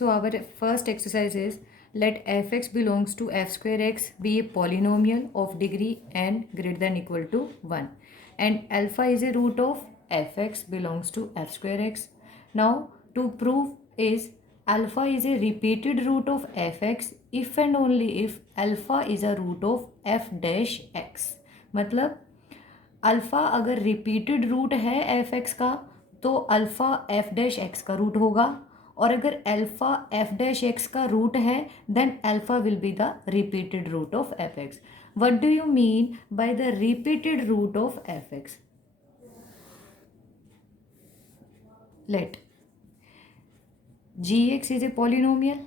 So our first exercise is let fx belongs to f square x be a polynomial of degree n greater than equal to 1 and alpha is a root of fx belongs to f square x. Now to prove is alpha is a repeated root of fx if and only if alpha is a root of f dash x. मतलब alpha अगर repeated root है f x का तो alpha f dash x का root होगा, और अगर alpha f dash x का रूट है then alpha will be the repeated root of f x. What do you mean by the repeated root of f x? Let g x is a polynomial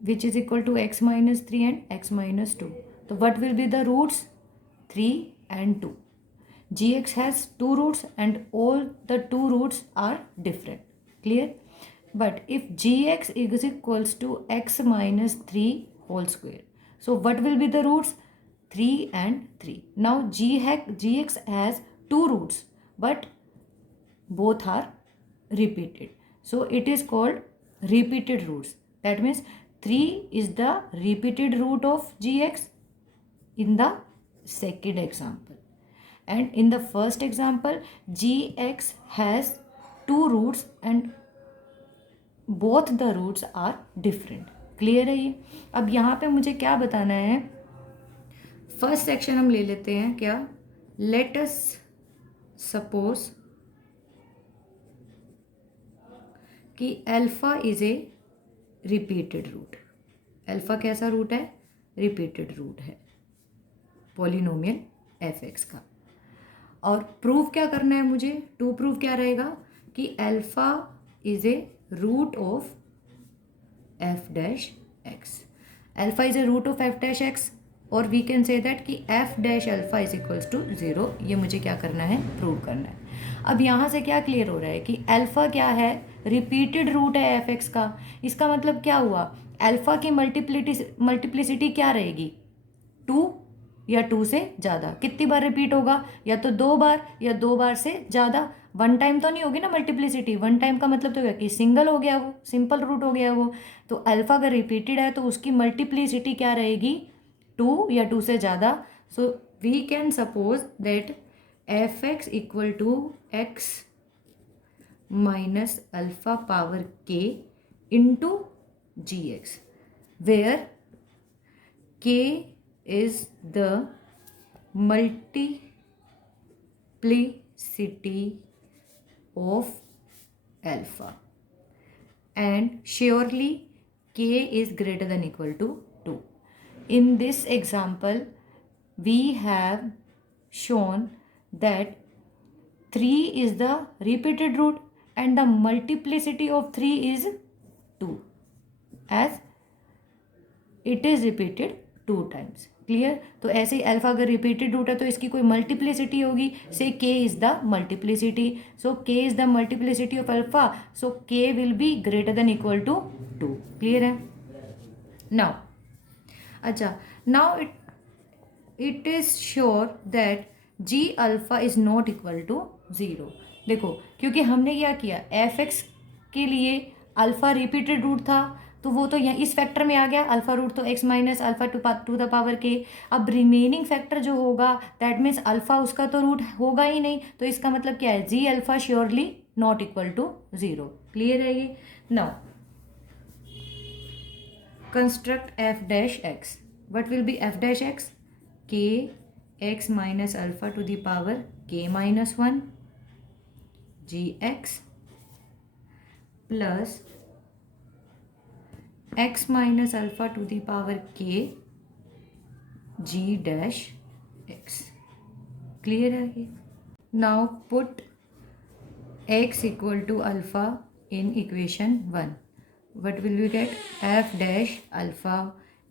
which is equal to x minus 3 and x minus 2. So what will be the roots? 3 and 2. Gx has two roots and all the two roots are different. Clear? But if gx is equals to x minus 3 whole square, so what will be the roots? 3 and 3. Now gx has two roots but both are repeated, so it is called repeated roots. That means 3 is the repeated root of gx in the second example, and in the first example gx has two roots and both the roots are different. Clear है ये? अब यहाँ पे मुझे क्या बताना है, first section हम ले लेते हैं. क्या? लेट अस सपोज कि alpha is a repeated root. Alpha कैसा रूट है? रिपीटेड रूट है पॉलिनोमियल एफ एक्स का. और प्रूफ क्या करना है मुझे? टू प्रूफ क्या रहेगा कि alpha is a root of f dash x. Alpha is a root of f dash x, और वी कैन से दैट कि f dash alpha is equals to 0. ये मुझे क्या करना है? प्रूव करना है. अब यहाँ से क्या क्लियर हो रहा है कि अल्फा क्या है? रिपीटेड रूट है एफ एक्स का. इसका मतलब क्या हुआ? अल्फा की मल्टीप्लिसिटी क्या रहेगी? 2 या 2 से ज़्यादा. कितनी बार रिपीट होगा? या तो 2 बार या 2 बार से ज़्यादा. वन टाइम तो नहीं होगी ना मल्टीप्लिसिटी. वन टाइम का मतलब तो क्या कि सिंगल हो गया, वो सिंपल रूट हो गया वो. तो अल्फा अगर रिपीटेड है तो उसकी मल्टीप्लिसिटी क्या रहेगी? 2 या 2 से ज़्यादा. So we can suppose that f x equal to x minus alpha power k into g x, where k is the multiplicity of alpha and surely k is greater than equal to 2. In this example we have shown that 3 is the repeated root and the multiplicity of 3 is 2 as it is repeated 2 times. Clear? तो ऐसे ही alpha अगर repeated root है तो इसकी कोई multiplicity होगी. से के is the multiplicity. So k is the multiplicity of alpha, so k will be greater than equal to 2. Clear है? नाउ अच्छा, now it is sure that g alpha is not equal to 0. देखो, क्योंकि हमने क्या किया, F x के लिए alpha repeated root था तो वो तो यहाँ इस फैक्टर में आ गया. अल्फा रूट तो x minus alpha to the power के. अब रिमेनिंग फैक्टर जो होगा दैट मीन्स अल्फा उसका तो रूट होगा ही नहीं, तो इसका मतलब क्या है? G alpha surely not equal to 0. Clear है ये? Now construct f dash x. What will be f dash x? K x minus alpha to the power k minus 1 g x plus x minus alpha to the power k g dash x. Clear है ये? Now put x equal to alpha in equation 1. What will we get? F dash alpha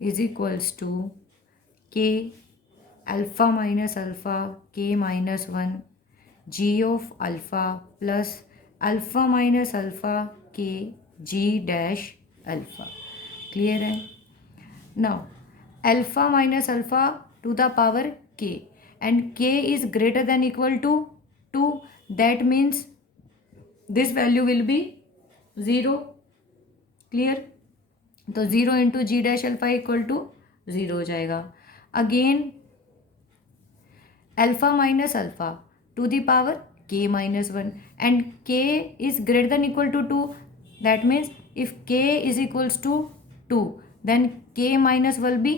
is equals to k alpha minus alpha k minus 1 g of alpha plus alpha minus alpha k g dash alpha. Clear है? Now alpha minus alpha to the power k and k is greater than equal to 2. That means this value will be 0. Clear? तो 0 into g dash alpha equal to 0 हो जाएगा. Again alpha minus alpha to the power k minus 1 and k is greater than equal to 2. That means if k is equals to 2 then k minus will be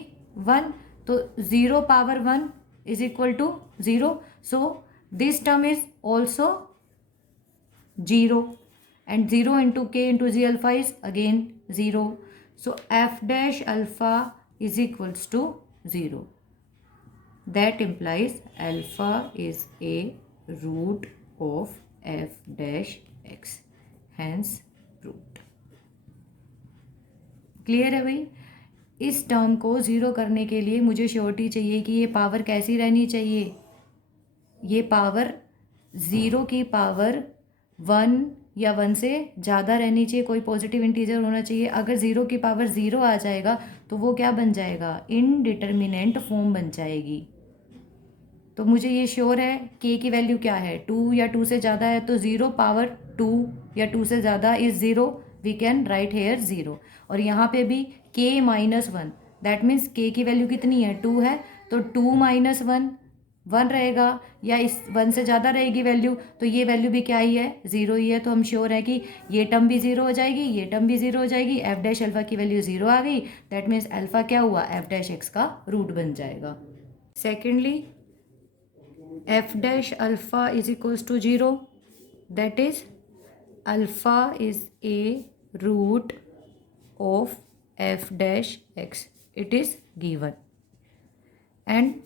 1. So 0 power 1 is equal to 0. So this term is also 0 and 0 into k into z alpha is again 0. So f dash alpha is equals to 0. That implies alpha is a root of f dash x, hence root. Clear है भाई? इस term को zero करने के लिए मुझे surety चाहिए कि ये पावर कैसी रहनी चाहिए. ये पावर ज़ीरो की पावर 1 या 1 से ज़्यादा रहनी चाहिए. कोई पॉजिटिव इंटीजर होना चाहिए. अगर ज़ीरो की पावर 0 आ जाएगा तो वो क्या बन जाएगा? इनडिटर्मिनेंट फॉर्म बन जाएगी. तो मुझे ये श्योर है k की वैल्यू क्या है? 2 या 2 से ज़्यादा है तो 0 पावर 2 या 2 से ज़्यादा is 0. We can write here 0. और यहाँ पे भी k minus 1, that means k की वैल्यू कितनी है? 2 है. तो 2 माइनस 1 रहेगा या इस 1 से ज़्यादा रहेगी वैल्यू, तो ये वैल्यू भी क्या ही है? 0 ही है. तो हम श्योर है कि ये टर्म भी 0 हो जाएगी, ये टर्म भी 0 हो जाएगी. एफ डैश अल्फा की वैल्यू 0 आ गई. दैट मीन्स अल्फा क्या हुआ? एफ डैश एक्स का रूट बन जाएगा. Secondly f dash alpha is equals to 0, that is alpha is a root of f dash x. It is given, and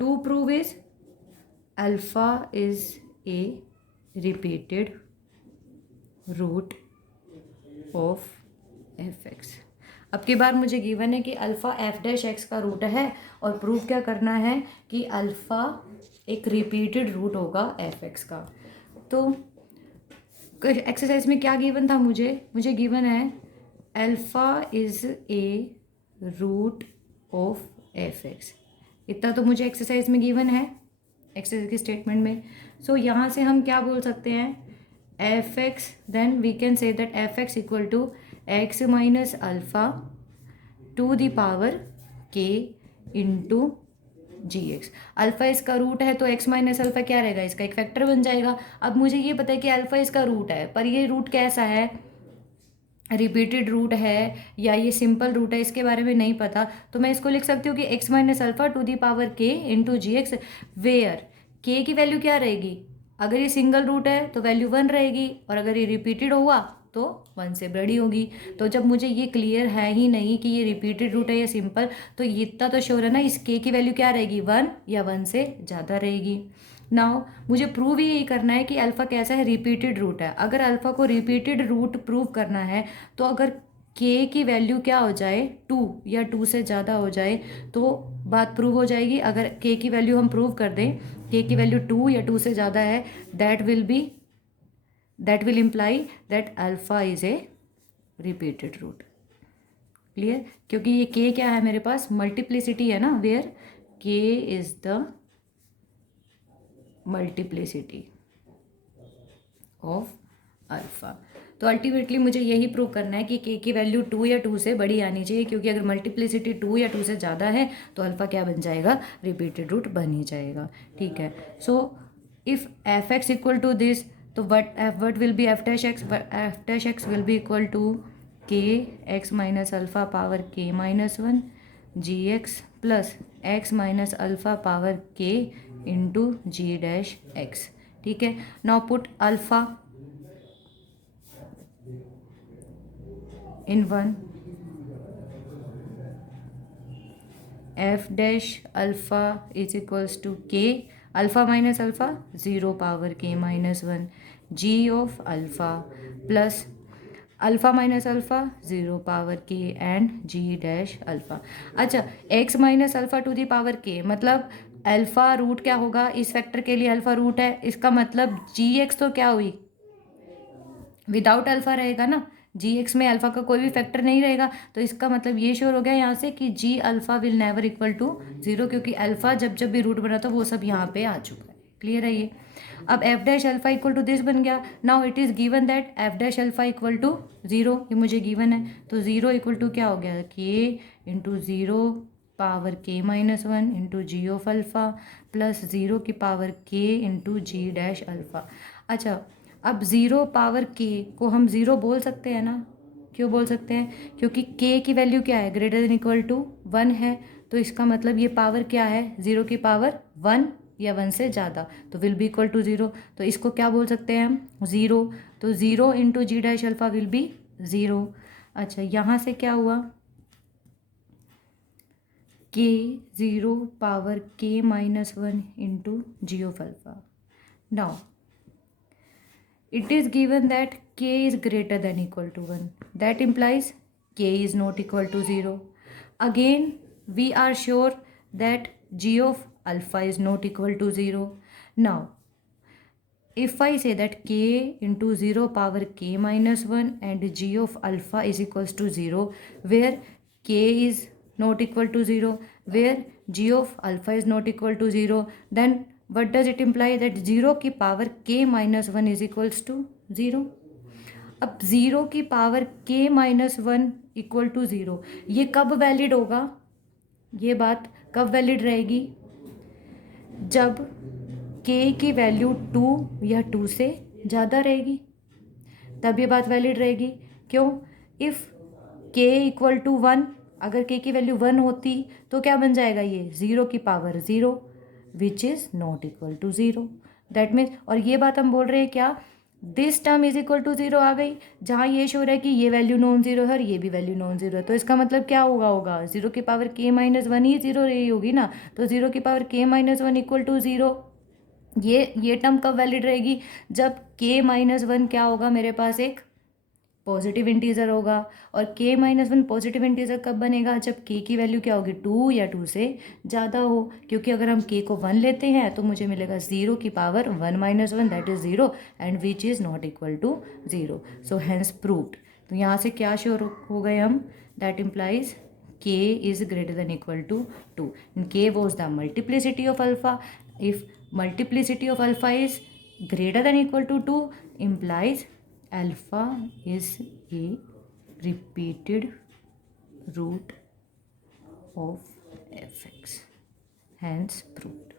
to prove is alpha is a repeated root of fx. अब की बार मुझे given है कि alpha f dash x का root है और proof क्या करना है कि अल्फ़ा एक रिपीटेड रूट होगा एफ एक्स का. तो एक्सरसाइज में क्या गिवन था? मुझे गिवन है alpha is a root of f x. इतना तो मुझे एक्सरसाइज में गिवन है, एक्सरसाइज के स्टेटमेंट में. सो यहाँ से हम क्या बोल सकते हैं? F x, then we can say that f x equal to x minus alpha to the power k into g x. Alpha इसका रूट है तो एक्स माइनस अल्फ़ा क्या रहेगा? इसका एक फैक्टर बन जाएगा. अब मुझे ये पता है कि अल्फ़ा इसका रूट है, पर ये रूट कैसा है? रिपीटेड रूट है या ये सिंपल रूट है, इसके बारे में नहीं पता. तो मैं इसको लिख सकती हूँ कि x minus alpha to the power k into g x, where k की वैल्यू क्या रहेगी? अगर ये सिंगल रूट है तो वैल्यू 1 रहेगी, और अगर ये रिपीटेड हुआ तो 1 से बड़ी होगी. तो जब मुझे ये क्लियर है ही नहीं कि ये रिपीटेड रूट है या सिंपल, तो इतना तो श्योर है ना इस के की वैल्यू क्या रहेगी? 1 या 1 से ज़्यादा रहेगी. नाउ मुझे प्रूव ही यही करना है कि अल्फ़ा कैसा है? रिपीटेड रूट है. अगर अल्फ़ा को रिपीटेड रूट प्रूव करना है तो अगर के की वैल्यू क्या हो जाए? 2 या 2 से ज़्यादा हो जाए तो बात प्रूव हो जाएगी. अगर के की वैल्यू हम प्रूव कर दें, के की वैल्यू 2 या 2 से ज़्यादा है, that will imply that alpha is a repeated root. Clear? क्योंकि ये के क्या है मेरे पास? मल्टीप्लिसिटी है ना, वेयर के is the multiplicity of alpha. तो अल्टीमेटली मुझे यही प्रूव करना है कि के की वैल्यू 2 या 2 से बड़ी आनी चाहिए, क्योंकि अगर मल्टीप्लिसिटी 2 या 2 से ज़्यादा है तो अल्फ़ा क्या बन जाएगा? रिपीटेड रूट बन ही जाएगा. ठीक है. So if f x equal to this, तो what will be f dash x? F dash x will be equal to k x minus alpha power k minus 1 g x plus x minus alpha power k into g dash x. ठीक है. Now put alpha in 1, f dash alpha is equals to k, alpha minus alpha 0 power k minus 1 g of alpha plus alpha minus alpha 0 power k and g dash alpha. अच्छा, x minus alpha to the power k मतलब alpha root क्या होगा? इस factor के लिए alpha root है, इसका मतलब जी एक्स तो क्या हुई? विदाउट अल्फ़ा रहेगा ना. जी एक्स में अल्फ़ा का कोई भी फैक्टर नहीं रहेगा, तो इसका मतलब ये श्योर हो गया यहाँ से कि g alpha will never equal to 0, क्योंकि अल्फ़ा जब जब भी रूट बना था वो सब यहाँ पे आ चुका है. क्लियर है ये। अब f dash alpha equal to this बन गया। Now it is given that f dash alpha equal to 0, ये मुझे गिवन है। तो 0 इक्वल टू क्या हो गया, k into 0 power k minus 1 into g of alpha plus 0 की power k into g dash alpha. अच्छा, अब 0 पावर के को हम 0 बोल सकते हैं ना, क्यों बोल सकते हैं, क्योंकि के की वैल्यू क्या है, ग्रेटर देन इक्वल टू 1 है। तो इसका मतलब ये पावर क्या है, 0 की पावर 1 या 1 से ज़्यादा, तो विल बी इक्वल टू 0। तो इसको क्या बोल सकते हैं हम, 0। तो 0 into g dash alpha will be 0। अच्छा, यहाँ से क्या हुआ, के 0 power k minus 1 into g of alpha. Now it is given that k is greater than equal to 1. That implies k is not equal to 0. Again, we are sure that g of alpha is not equal to 0. Now, if I say that k into 0 power k minus 1 and g of alpha is equals to 0, where k is not equal to 0, where g of alpha is not equal to 0, then what does it imply, that 0 की power k minus 1 is equals to 0। अब 0 की power k minus 1 equal to 0, ये कब valid होगा, ये बात कब valid रहेगी, जब k की वैल्यू 2 या 2 से ज़्यादा रहेगी, तब ये बात वैलिड रहेगी। क्यों, इफ़ k इक्वल टू 1, अगर k की वैल्यू 1 होती तो क्या बन जाएगा, ये 0 की power 0 which is not equal to 0। That means, और ये बात हम बोल रहे हैं क्या, this term is equal to 0 आ गई, जहाँ ये शो रहा है कि ये वैल्यू नॉन जीरो है और ये भी वैल्यू नॉन जीरो है। तो इसका मतलब क्या होगा 0 की पावर k माइनस 1 ही 0 रही होगी ना। तो 0 की power k minus 1 equal to 0, ये टर्म कब वैलिड रहेगी, जब k माइनस 1 क्या होगा, मेरे पास एक पॉजिटिव इंटीजर होगा। और k माइनस 1 पॉजिटिव इंटीजर कब बनेगा, जब k की वैल्यू क्या होगी, 2 या 2 से ज़्यादा हो। क्योंकि अगर हम k को 1 लेते हैं तो मुझे मिलेगा 0 की power 1 minus 1 that is 0 and which is not equal to 0। So hence proved. तो यहाँ से क्या श्योर हो गए हम, that implies k is greater than equal to 2 and k was the multiplicity of alpha. If multiplicity of alpha is greater than equal to 2 implies alpha is a repeated root of fx, hence proved.